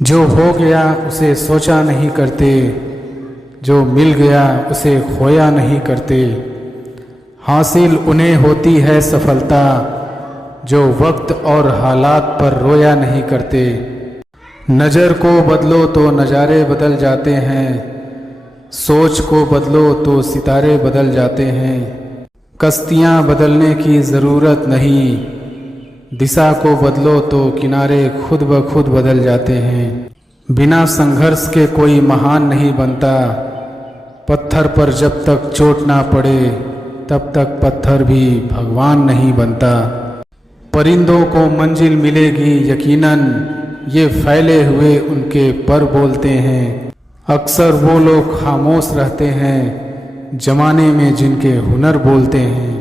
जो हो गया उसे सोचा नहीं करते, जो मिल गया उसे खोया नहीं करते। हासिल उन्हें होती है सफलता, जो वक्त और हालात पर रोया नहीं करते। नज़र को बदलो तो नज़ारे बदल जाते हैं, सोच को बदलो तो सितारे बदल जाते हैं। कश्तियाँ बदलने की ज़रूरत नहीं, दिशा को बदलो तो किनारे खुद ब खुद बदल जाते हैं। बिना संघर्ष के कोई महान नहीं बनता, पत्थर पर जब तक चोट ना पड़े तब तक पत्थर भी भगवान नहीं बनता। परिंदों को मंजिल मिलेगी यकीनन, ये फैले हुए उनके पर बोलते हैं। अक्सर वो लोग खामोश रहते हैं, जमाने में जिनके हुनर बोलते हैं।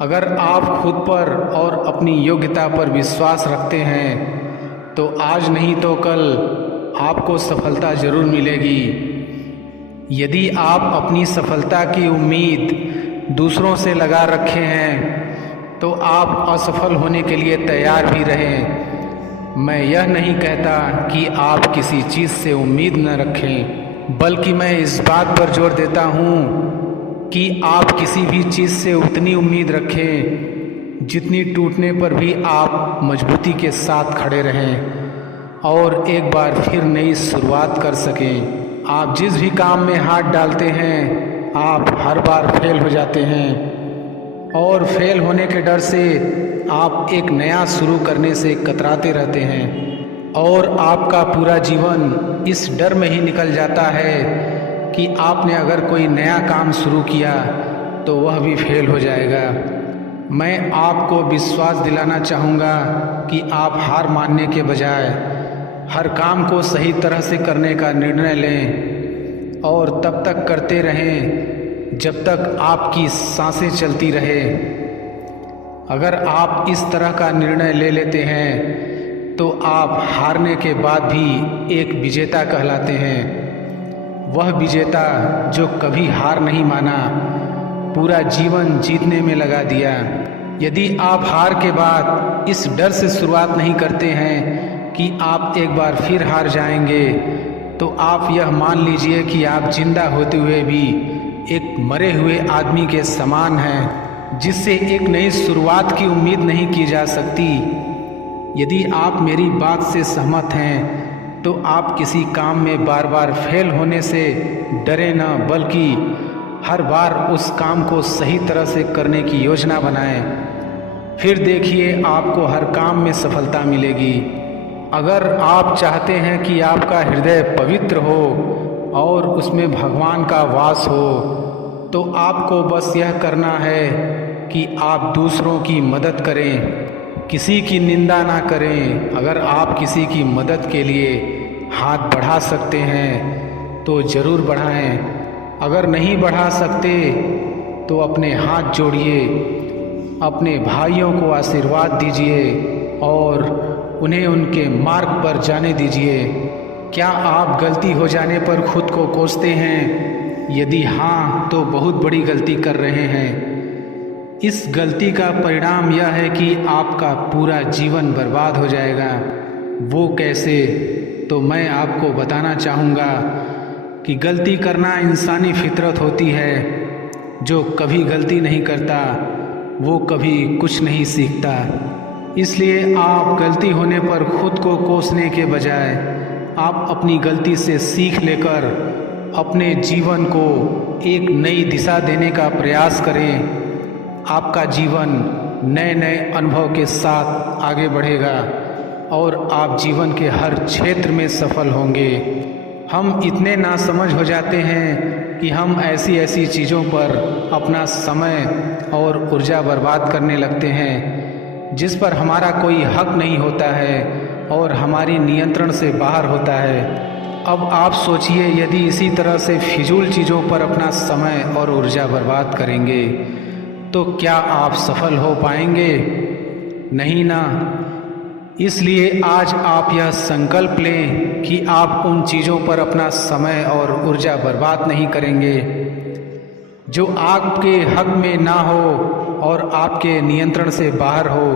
अगर आप खुद पर और अपनी योग्यता पर विश्वास रखते हैं तो आज नहीं तो कल आपको सफलता जरूर मिलेगी। यदि आप अपनी सफलता की उम्मीद दूसरों से लगा रखे हैं तो आप असफल होने के लिए तैयार भी रहें। मैं यह नहीं कहता कि आप किसी चीज़ से उम्मीद न रखें, बल्कि मैं इस बात पर जोर देता हूँ कि आप किसी भी चीज़ से उतनी उम्मीद रखें जितनी टूटने पर भी आप मजबूती के साथ खड़े रहें और एक बार फिर नई शुरुआत कर सकें। आप जिस भी काम में हाथ डालते हैं आप हर बार फेल हो जाते हैं और फेल होने के डर से आप एक नया शुरू करने से कतराते रहते हैं और आपका पूरा जीवन इस डर में ही निकल जाता है कि आपने अगर कोई नया काम शुरू किया तो वह भी फेल हो जाएगा। मैं आपको विश्वास दिलाना चाहूँगा कि आप हार मानने के बजाय हर काम को सही तरह से करने का निर्णय लें और तब तक करते रहें जब तक आपकी सांसें चलती रहे। अगर आप इस तरह का निर्णय ले लेते हैं तो आप हारने के बाद भी एक विजेता कहलाते हैं। वह विजेता जो कभी हार नहीं माना, पूरा जीवन जीतने में लगा दिया। यदि आप हार के बाद इस डर से शुरुआत नहीं करते हैं कि आप एक बार फिर हार जाएंगे, तो आप यह मान लीजिए कि आप जिंदा होते हुए भी एक मरे हुए आदमी के समान हैं, जिससे एक नई शुरुआत की उम्मीद नहीं की जा सकती। यदि आप मेरी बात से सहमत हैं तो आप किसी काम में बार बार फेल होने से डरे न, बल्कि हर बार उस काम को सही तरह से करने की योजना बनाएं। फिर देखिए आपको हर काम में सफलता मिलेगी। अगर आप चाहते हैं कि आपका हृदय पवित्र हो और उसमें भगवान का वास हो तो आपको बस यह करना है कि आप दूसरों की मदद करें, किसी की निंदा ना करें। अगर आप किसी की मदद के लिए हाथ बढ़ा सकते हैं तो ज़रूर बढ़ाएं। अगर नहीं बढ़ा सकते तो अपने हाथ जोड़िए, अपने भाइयों को आशीर्वाद दीजिए और उन्हें उनके मार्ग पर जाने दीजिए। क्या आप गलती हो जाने पर खुद को कोसते हैं? यदि हाँ तो बहुत बड़ी गलती कर रहे हैं। इस गलती का परिणाम यह है कि आपका पूरा जीवन बर्बाद हो जाएगा। वो कैसे? तो मैं आपको बताना चाहूँगा कि गलती करना इंसानी फितरत होती है। जो कभी गलती नहीं करता वो कभी कुछ नहीं सीखता। इसलिए आप गलती होने पर खुद को कोसने के बजाय आप अपनी गलती से सीख लेकर अपने जीवन को एक नई दिशा देने का प्रयास करें। आपका जीवन नए नए अनुभव के साथ आगे बढ़ेगा और आप जीवन के हर क्षेत्र में सफल होंगे। हम इतने नासमझ हो जाते हैं कि हम ऐसी ऐसी चीज़ों पर अपना समय और ऊर्जा बर्बाद करने लगते हैं जिस पर हमारा कोई हक नहीं होता है और हमारी नियंत्रण से बाहर होता है। अब आप सोचिए, यदि इसी तरह से फिजूल चीज़ों पर अपना समय और ऊर्जा बर्बाद करेंगे तो क्या आप सफल हो पाएंगे? नहीं ना। इसलिए आज आप यह संकल्प लें कि आप उन चीज़ों पर अपना समय और ऊर्जा बर्बाद नहीं करेंगे जो आपके हक में ना हो और आपके नियंत्रण से बाहर हो।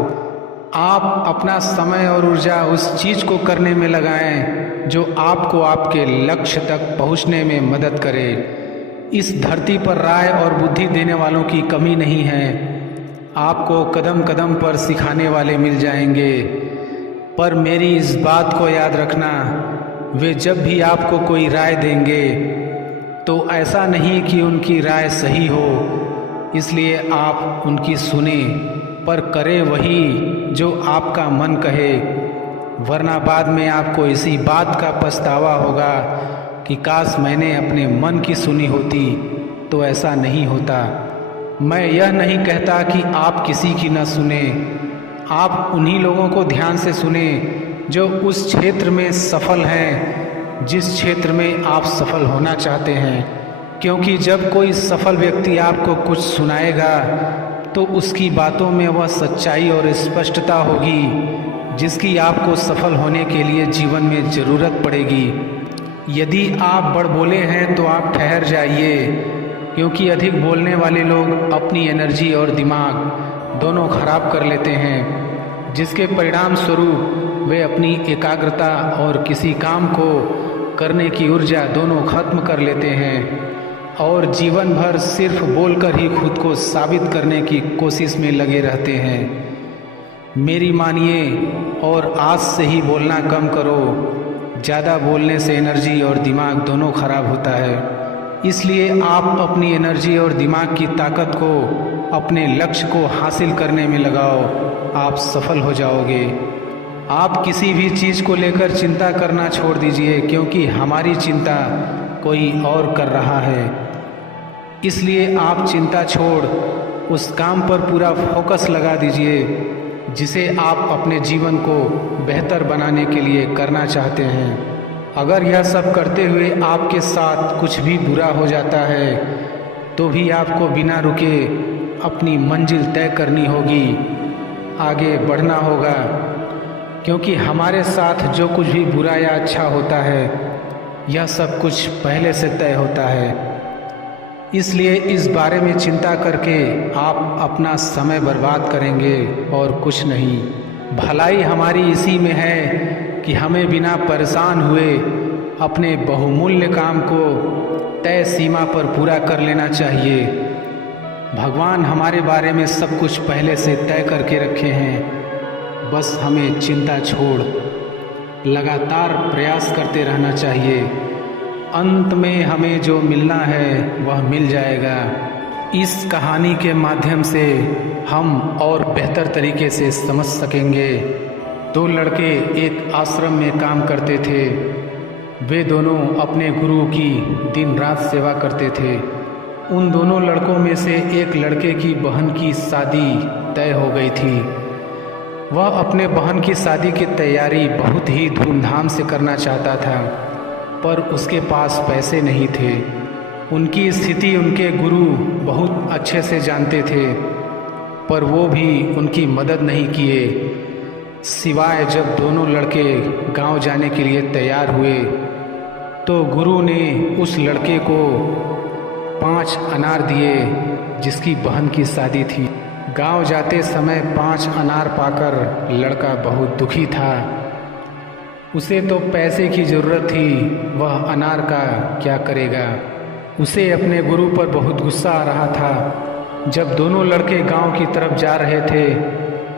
आप अपना समय और ऊर्जा उस चीज़ को करने में लगाएं जो आपको आपके लक्ष्य तक पहुंचने में मदद करे। इस धरती पर राय और बुद्धि देने वालों की कमी नहीं है। आपको कदम कदम पर सिखाने वाले मिल जाएंगे, पर मेरी इस बात को याद रखना, वे जब भी आपको कोई राय देंगे तो ऐसा नहीं कि उनकी राय सही हो, इसलिए आप उनकी सुने, पर करें वही जो आपका मन कहे, वरना बाद में आपको इसी बात का पछतावा होगा कि काश मैंने अपने मन की सुनी होती। तो ऐसा नहीं होता। मैं यह नहीं कहता कि आप किसी की न सुने, आप उन्हीं लोगों को ध्यान से सुने जो उस क्षेत्र में सफल हैं जिस क्षेत्र में आप सफल होना चाहते हैं, क्योंकि जब कोई सफल व्यक्ति आपको कुछ सुनाएगा तो उसकी बातों में वह सच्चाई और स्पष्टता होगी जिसकी आपको सफल होने के लिए जीवन में ज़रूरत पड़ेगी। यदि आप बड़बोले हैं तो आप ठहर जाइए, क्योंकि अधिक बोलने वाले लोग अपनी एनर्जी और दिमाग दोनों खराब कर लेते हैं, जिसके परिणाम स्वरूप वे अपनी एकाग्रता और किसी काम को करने की ऊर्जा दोनों खत्म कर लेते हैं और जीवन भर सिर्फ बोलकर ही खुद को साबित करने की कोशिश में लगे रहते हैं। मेरी मानिए और आज से ही बोलना कम करो। ज़्यादा बोलने से एनर्जी और दिमाग दोनों खराब होता है, इसलिए आप अपनी एनर्जी और दिमाग की ताकत को अपने लक्ष्य को हासिल करने में लगाओ। आप सफल हो जाओगे। आप किसी भी चीज़ को लेकर चिंता करना छोड़ दीजिए, क्योंकि हमारी चिंता कोई और कर रहा है। इसलिए आप चिंता छोड़ उस काम पर पूरा फोकस लगा दीजिए जिसे आप अपने जीवन को बेहतर बनाने के लिए करना चाहते हैं। अगर यह सब करते हुए आपके साथ कुछ भी बुरा हो जाता है तो भी आपको बिना रुके अपनी मंजिल तय करनी होगी, आगे बढ़ना होगा, क्योंकि हमारे साथ जो कुछ भी बुरा या अच्छा होता है यह सब कुछ पहले से तय होता है। इसलिए इस बारे में चिंता करके आप अपना समय बर्बाद करेंगे और कुछ नहीं। भलाई हमारी इसी में है कि हमें बिना परेशान हुए अपने बहुमूल्य काम को तय सीमा पर पूरा कर लेना चाहिए। भगवान हमारे बारे में सब कुछ पहले से तय करके रखे हैं, बस हमें चिंता छोड़ लगातार प्रयास करते रहना चाहिए। अंत में हमें जो मिलना है वह मिल जाएगा। इस कहानी के माध्यम से हम और बेहतर तरीके से समझ सकेंगे। दो लड़के एक आश्रम में काम करते थे। वे दोनों अपने गुरु की दिन रात सेवा करते थे। उन दोनों लड़कों में से एक लड़के की बहन की शादी तय हो गई थी। वह अपने बहन की शादी की तैयारी बहुत ही धूमधाम से करना चाहता था, पर उसके पास पैसे नहीं थे। उनकी स्थिति उनके गुरु बहुत अच्छे से जानते थे, पर वो भी उनकी मदद नहीं किए। सिवाय जब दोनों लड़के गांव जाने के लिए तैयार हुए तो गुरु ने उस लड़के को 5 अनार दिए जिसकी बहन की शादी थी। गांव जाते समय 5 अनार पाकर लड़का बहुत दुखी था। उसे तो पैसे की ज़रूरत थी, वह अनार का क्या करेगा। उसे अपने गुरु पर बहुत गुस्सा आ रहा था। जब दोनों लड़के गांव की तरफ जा रहे थे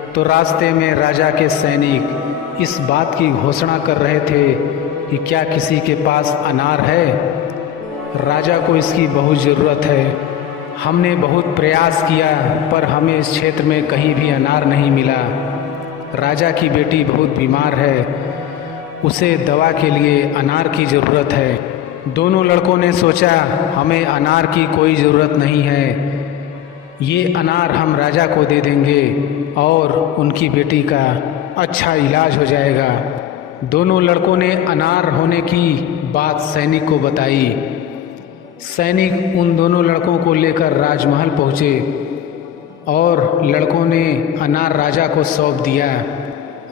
तो रास्ते में राजा के सैनिक इस बात की घोषणा कर रहे थे कि क्या किसी के पास अनार है। राजा को इसकी बहुत ज़रूरत है। हमने बहुत प्रयास किया पर हमें इस क्षेत्र में कहीं भी अनार नहीं मिला। राजा की बेटी बहुत बीमार है, उसे दवा के लिए अनार की ज़रूरत है। दोनों लड़कों ने सोचा हमें अनार की कोई ज़रूरत नहीं है, ये अनार हम राजा को दे देंगे और उनकी बेटी का अच्छा इलाज हो जाएगा। दोनों लड़कों ने अनार होने की बात सैनिक को बताई। सैनिक उन दोनों लड़कों को लेकर राजमहल पहुँचे और लड़कों ने अनार राजा को सौंप दिया।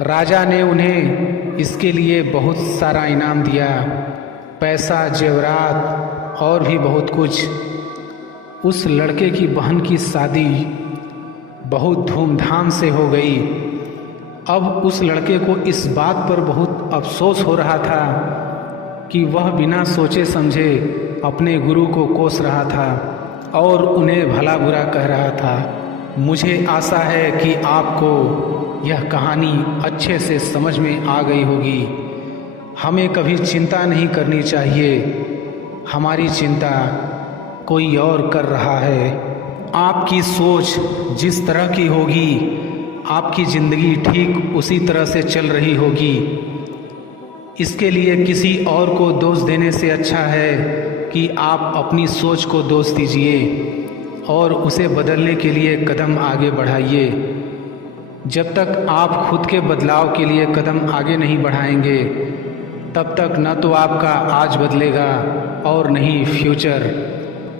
राजा ने उन्हें इसके लिए बहुत सारा इनाम दिया, पैसा, जेवरात और भी बहुत कुछ। उस लड़के की बहन की शादी बहुत धूमधाम से हो गई। अब उस लड़के को इस बात पर बहुत अफसोस हो रहा था कि वह बिना सोचे समझे अपने गुरु को कोस रहा था और उन्हें भला बुरा कह रहा था। मुझे आशा है कि आपको यह कहानी अच्छे से समझ में आ गई होगी। हमें कभी चिंता नहीं करनी चाहिए, हमारी चिंता कोई और कर रहा है। आपकी सोच जिस तरह की होगी, आपकी ज़िंदगी ठीक उसी तरह से चल रही होगी। इसके लिए किसी और को दोष देने से अच्छा है कि आप अपनी सोच को दोष दीजिए और उसे बदलने के लिए कदम आगे बढ़ाइए। जब तक आप खुद के बदलाव के लिए कदम आगे नहीं बढ़ाएंगे, तब तक न तो आपका आज बदलेगा और नहीं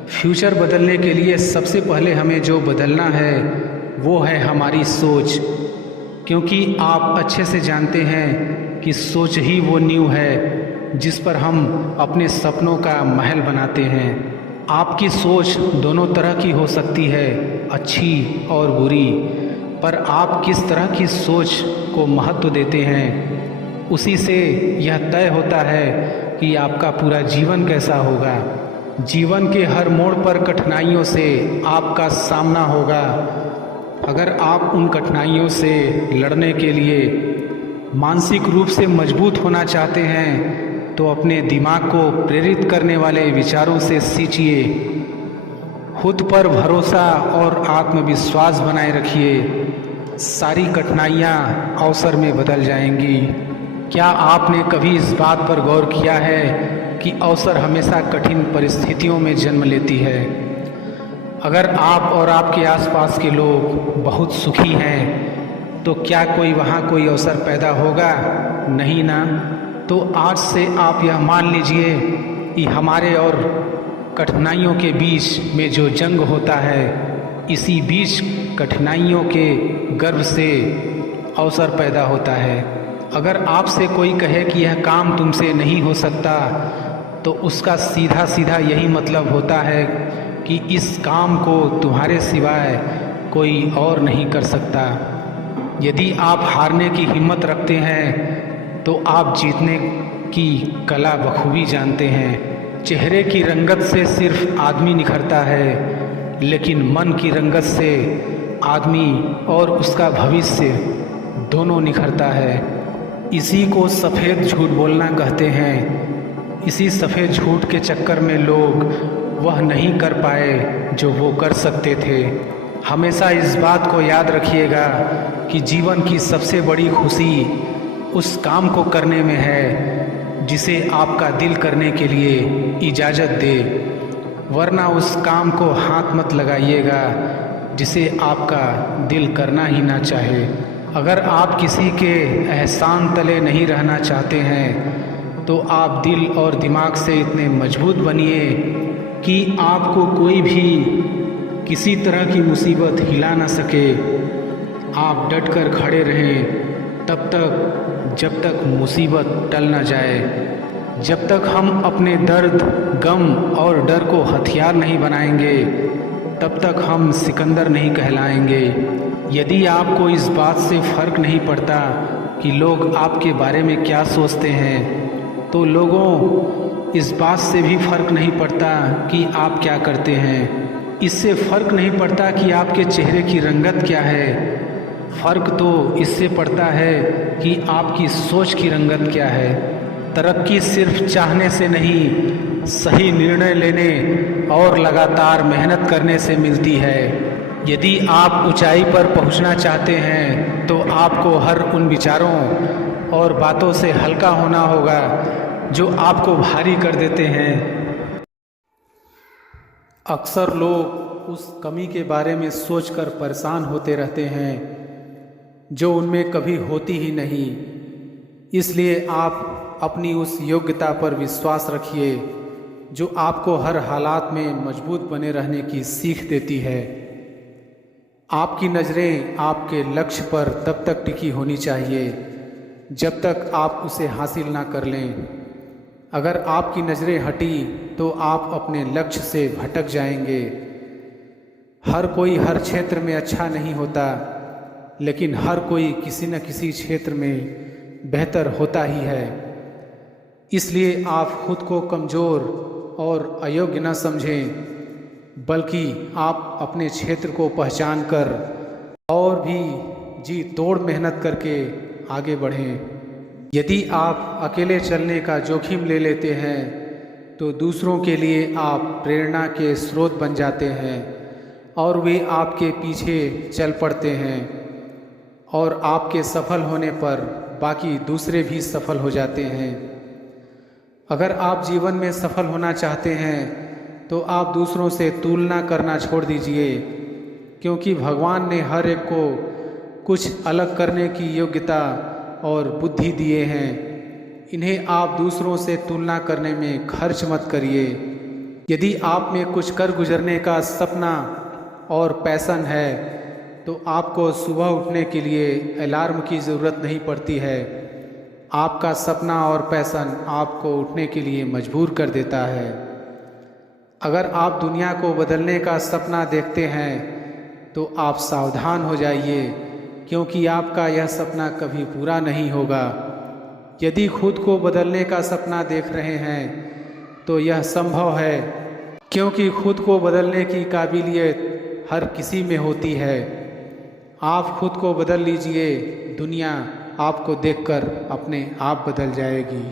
फ्यूचर बदलने के लिए सबसे पहले हमें जो बदलना है वो है हमारी सोच, क्योंकि आप अच्छे से जानते हैं कि सोच ही वो नींव है जिस पर हम अपने सपनों का महल बनाते हैं। आपकी सोच दोनों तरह की हो सकती है, अच्छी और बुरी, पर आप किस तरह की सोच को महत्व देते हैं उसी से यह तय होता है कि आपका पूरा जीवन कैसा होगा। जीवन के हर मोड़ पर कठिनाइयों से आपका सामना होगा। अगर आप उन कठिनाइयों से लड़ने के लिए मानसिक रूप से मजबूत होना चाहते हैं तो अपने दिमाग को प्रेरित करने वाले विचारों से सींचिए। खुद पर भरोसा और आत्मविश्वास बनाए रखिए। सारी कठिनाइयाँ अवसर में बदल जाएंगी। क्या आपने कभी इस बात पर गौर किया है कि अवसर हमेशा कठिन परिस्थितियों में जन्म लेती है? अगर आप और आपके आसपास के लोग बहुत सुखी हैं तो क्या कोई अवसर पैदा होगा? नहीं ना। तो आज से आप यह मान लीजिए कि हमारे और कठिनाइयों के बीच में जो जंग होता है, इसी बीच कठिनाइयों के गर्भ से अवसर पैदा होता है। अगर आपसे कोई कहे कि यह काम तुमसे नहीं हो सकता, तो उसका सीधा सीधा यही मतलब होता है कि इस काम को तुम्हारे सिवाय कोई और नहीं कर सकता। यदि आप हारने की हिम्मत रखते हैं तो आप जीतने की कला बखूबी जानते हैं। चेहरे की रंगत से सिर्फ आदमी निखरता है, लेकिन मन की रंगत से आदमी और उसका भविष्य दोनों निखरता है। इसी को सफ़ेद झूठ बोलना कहते हैं। इसी सफ़ेद झूठ के चक्कर में लोग वह नहीं कर पाए जो वो कर सकते थे। हमेशा इस बात को याद रखिएगा कि जीवन की सबसे बड़ी खुशी उस काम को करने में है जिसे आपका दिल करने के लिए इजाज़त दे, वरना उस काम को हाथ मत लगाइएगा जिसे आपका दिल करना ही ना चाहे। अगर आप किसी के एहसान तले नहीं रहना चाहते हैं तो आप दिल और दिमाग से इतने मजबूत बनिए कि आपको कोई भी किसी तरह की मुसीबत हिला ना सके। आप डट कर खड़े रहें तब तक जब तक मुसीबत टल ना जाए। जब तक हम अपने दर्द, गम और डर को हथियार नहीं बनाएंगे, तब तक हम सिकंदर नहीं कहलाएंगे। यदि आपको इस बात से फ़र्क नहीं पड़ता कि लोग आपके बारे में क्या सोचते हैं, तो लोगों इस बात से भी फ़र्क नहीं पड़ता कि आप क्या करते हैं। इससे फ़र्क नहीं पड़ता कि आपके चेहरे की रंगत क्या है। फ़र्क तो इससे पड़ता है कि आपकी सोच की रंगत क्या है। तरक्की सिर्फ चाहने से नहीं, सही निर्णय लेने और लगातार मेहनत करने से मिलती है। यदि आप ऊंचाई पर पहुंचना चाहते हैं तो आपको हर उन विचारों और बातों से हल्का होना होगा जो आपको भारी कर देते हैं। अक्सर लोग उस कमी के बारे में सोचकर परेशान होते रहते हैं जो उनमें कभी होती ही नहीं। इसलिए आप अपनी उस योग्यता पर विश्वास रखिए जो आपको हर हालात में मजबूत बने रहने की सीख देती है। आपकी नज़रें आपके लक्ष्य पर तब तक टिकी होनी चाहिए जब तक आप उसे हासिल ना कर लें। अगर आपकी नज़रें हटी तो आप अपने लक्ष्य से भटक जाएंगे। हर कोई हर क्षेत्र में अच्छा नहीं होता। लेकिन हर कोई किसी न किसी क्षेत्र में बेहतर होता ही है। इसलिए आप खुद को कमज़ोर और अयोग्य न समझें, बल्कि आप अपने क्षेत्र को पहचान कर और भी जी तोड़ मेहनत करके आगे बढ़ें। यदि आप अकेले चलने का जोखिम ले लेते हैं तो दूसरों के लिए आप प्रेरणा के स्रोत बन जाते हैं और वे आपके पीछे चल पड़ते हैं, और आपके सफल होने पर बाकी दूसरे भी सफल हो जाते हैं। अगर आप जीवन में सफल होना चाहते हैं तो आप दूसरों से तुलना करना छोड़ दीजिए, क्योंकि भगवान ने हर एक को कुछ अलग करने की योग्यता और बुद्धि दिए हैं। इन्हें आप दूसरों से तुलना करने में खर्च मत करिए। यदि आप में कुछ कर गुजरने का सपना और पैशन है तो आपको सुबह उठने के लिए अलार्म की ज़रूरत नहीं पड़ती है। आपका सपना और पैशन आपको उठने के लिए मजबूर कर देता है। अगर आप दुनिया को बदलने का सपना देखते हैं तो आप सावधान हो जाइए, क्योंकि आपका यह सपना कभी पूरा नहीं होगा। यदि खुद को बदलने का सपना देख रहे हैं तो यह संभव है, क्योंकि खुद को बदलने की काबिलियत हर किसी में होती है। आप खुद को बदल लीजिए, दुनिया आपको देखकर अपने आप बदल जाएगी।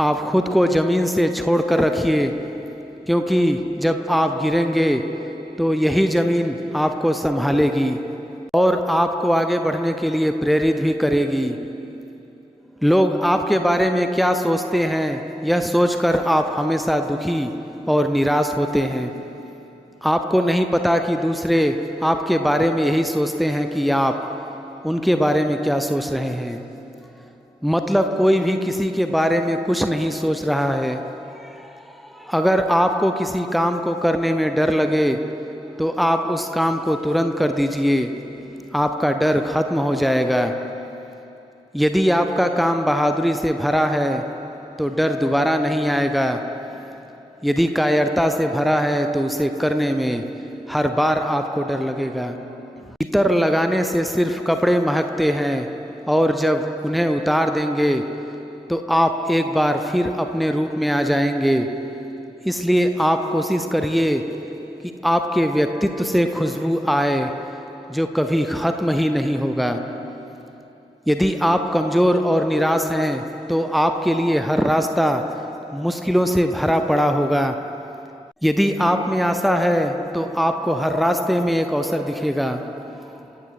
आप खुद को ज़मीन से छोड़ कर रखिए, क्योंकि जब आप गिरेंगे तो यही ज़मीन आपको संभालेगी और आपको आगे बढ़ने के लिए प्रेरित भी करेगी। लोग आपके बारे में क्या सोचते हैं, यह सोचकर आप हमेशा दुखी और निराश होते हैं। आपको नहीं पता कि दूसरे आपके बारे में यही सोचते हैं कि आप उनके बारे में क्या सोच रहे हैं। मतलब कोई भी किसी के बारे में कुछ नहीं सोच रहा है। अगर आपको किसी काम को करने में डर लगे तो आप उस काम को तुरंत कर दीजिए, आपका डर खत्म हो जाएगा। यदि आपका काम बहादुरी से भरा है तो डर दोबारा नहीं आएगा। यदि कायरता से भरा है तो उसे करने में हर बार आपको डर लगेगा। इत्र लगाने से सिर्फ कपड़े महकते हैं, और जब उन्हें उतार देंगे तो आप एक बार फिर अपने रूप में आ जाएंगे। इसलिए आप कोशिश करिए कि आपके व्यक्तित्व से खुशबू आए जो कभी ख़त्म ही नहीं होगा। यदि आप कमज़ोर और निराश हैं तो आपके लिए हर रास्ता मुश्किलों से भरा पड़ा होगा। यदि आप में आशा है तो आपको हर रास्ते में एक अवसर दिखेगा।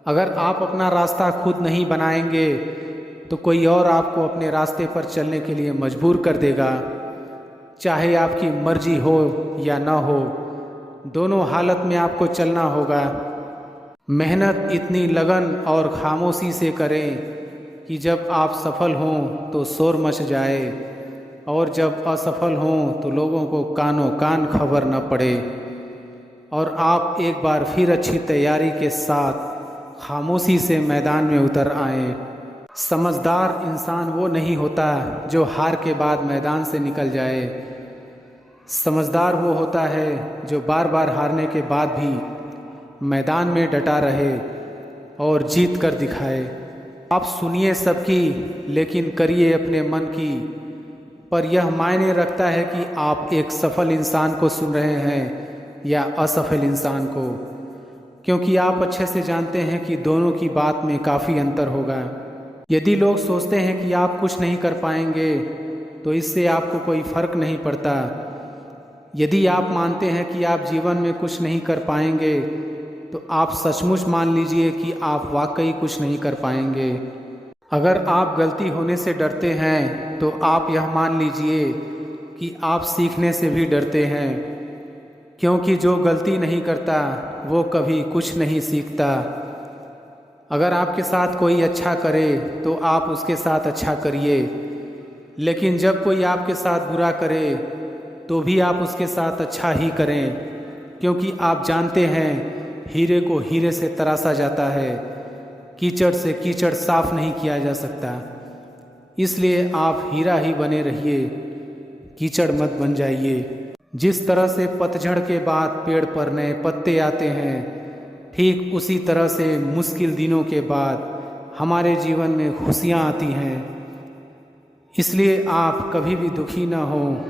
अगर आप अपना रास्ता खुद नहीं बनाएंगे तो कोई और आपको अपने रास्ते पर चलने के लिए मजबूर कर देगा। चाहे आपकी मर्जी हो या ना हो, दोनों हालत में आपको चलना होगा। मेहनत इतनी लगन और खामोशी से करें कि जब आप सफल हों तो शोर मच जाए, और जब असफल हों तो लोगों को कानों कान खबर न पड़े, और आप एक बार फिर अच्छी तैयारी के साथ खामोशी से मैदान में उतर आएं। समझदार इंसान वो नहीं होता जो हार के बाद मैदान से निकल जाए। समझदार वो होता है जो बार बार हारने के बाद भी मैदान में डटा रहे और जीत कर दिखाए। आप सुनिए सबकी, लेकिन करिए अपने मन की। पर यह मायने रखता है कि आप एक सफल इंसान को सुन रहे हैं या असफल इंसान को, क्योंकि आप अच्छे से जानते हैं कि दोनों की बात में काफ़ी अंतर होगा। यदि लोग सोचते हैं कि आप कुछ नहीं कर पाएंगे तो इससे आपको कोई फ़र्क नहीं पड़ता। यदि आप मानते हैं कि आप जीवन में कुछ नहीं कर पाएंगे तो आप सचमुच मान लीजिए कि आप वाकई कुछ नहीं कर पाएंगे। अगर आप गलती होने से डरते हैं तो आप यह मान लीजिए कि आप सीखने से भी डरते हैं, क्योंकि जो गलती नहीं करता वो कभी कुछ नहीं सीखता। अगर आपके साथ कोई अच्छा करे तो आप उसके साथ अच्छा करिए, लेकिन जब कोई आपके साथ बुरा करे तो भी आप उसके साथ अच्छा ही करें, क्योंकि आप जानते हैं हीरे को हीरे से तराशा जाता है, कीचड़ से कीचड़ साफ नहीं किया जा सकता। इसलिए आप हीरा ही बने रहिए, कीचड़ मत बन जाइए। जिस तरह से पतझड़ के बाद पेड़ पर नए पत्ते आते हैं, ठीक उसी तरह से मुश्किल दिनों के बाद हमारे जीवन में खुशियाँ आती हैं। इसलिए आप कभी भी दुखी ना हो।